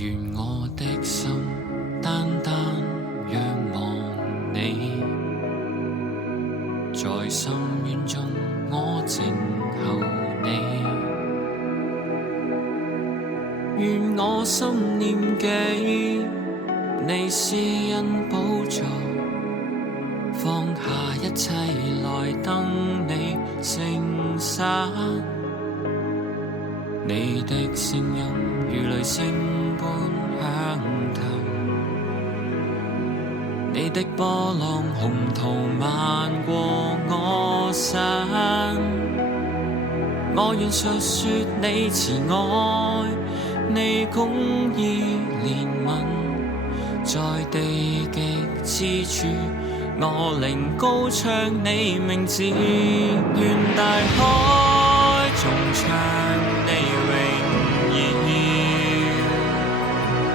願我的心單單仰望你，在深淵中我靜候你。願我心念記你施恩寶座，放下一切來等你聖撒。你的聲音如雷聲般響透，你的波浪洪濤漫過我身。我願述說你慈愛，你公義憐憫，在地極之處，我靈高唱你名字。願大海頌唱你榮耀，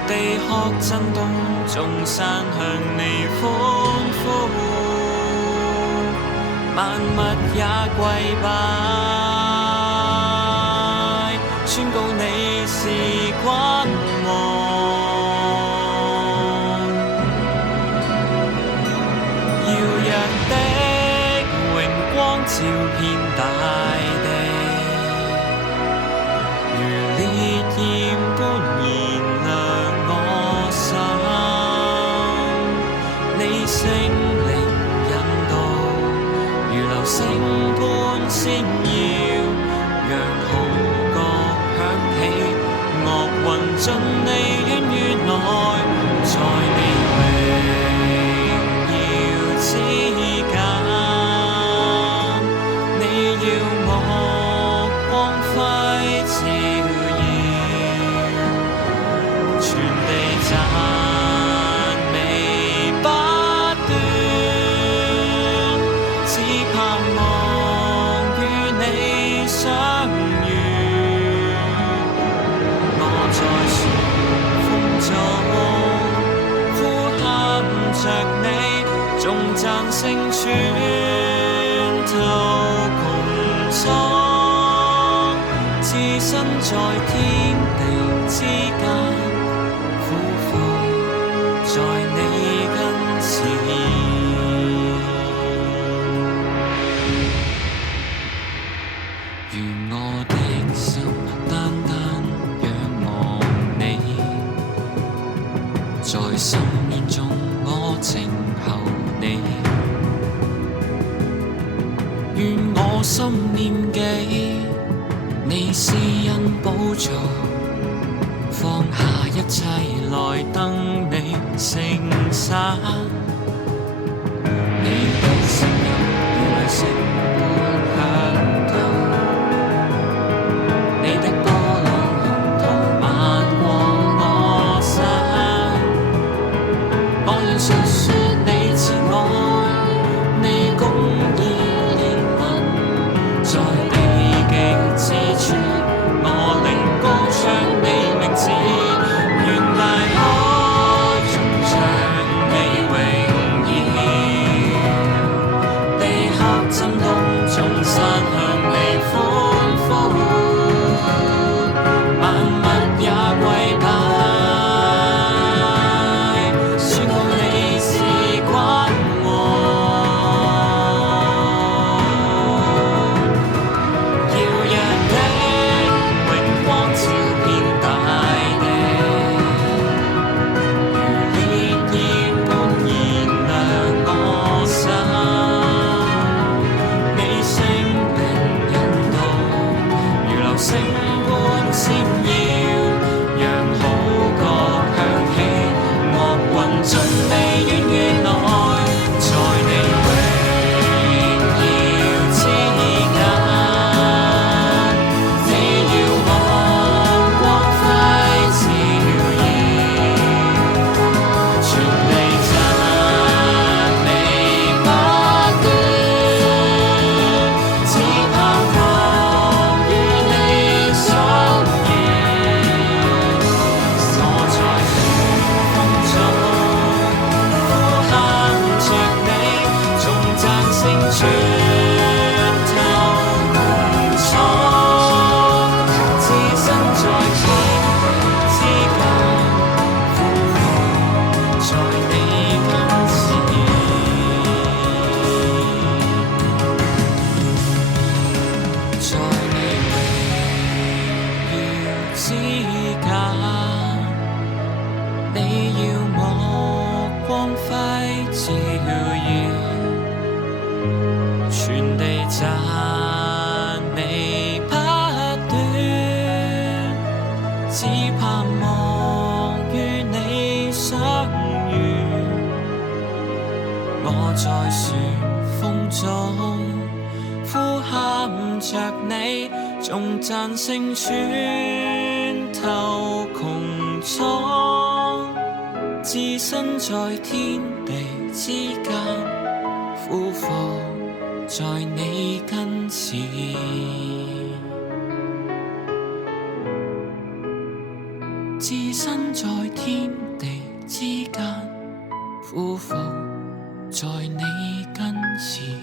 地殼震動，眾山向你歡呼，萬物也跪拜，宣告你是君王。耀日的榮光照遍大地，如烈焰般燃亮我心。你聖靈引導，如流星般閃耀，讓號角響起，樂韻進你院宇內，在你榮耀之間，你要我光輝照耀，全地讚美不斷，只盼望與你相遇。我在旋風中呼喊着你，頌讚聲穿透穹蒼，置身在天地之間，俯伏在你跟前。願我的心單單仰望你，在深淵中我靜候你。願我心念記你施恩寶座，放下一切來等你聖撒。你的聲音如雷聲般響透，你的波浪洪濤漫過我身。我願述說你慈愛，你公義憐憫，在地極之處，我靈高唱你名字。願大海頌唱你榮你要我光輝照耀，全地讚美不斷，只盼望與你相遇。我在旋風中呼喊着你，頌讚聲穿透穹蒼，置身在天地之間，俯伏在你跟前，置身在天地之間，俯伏在你跟前。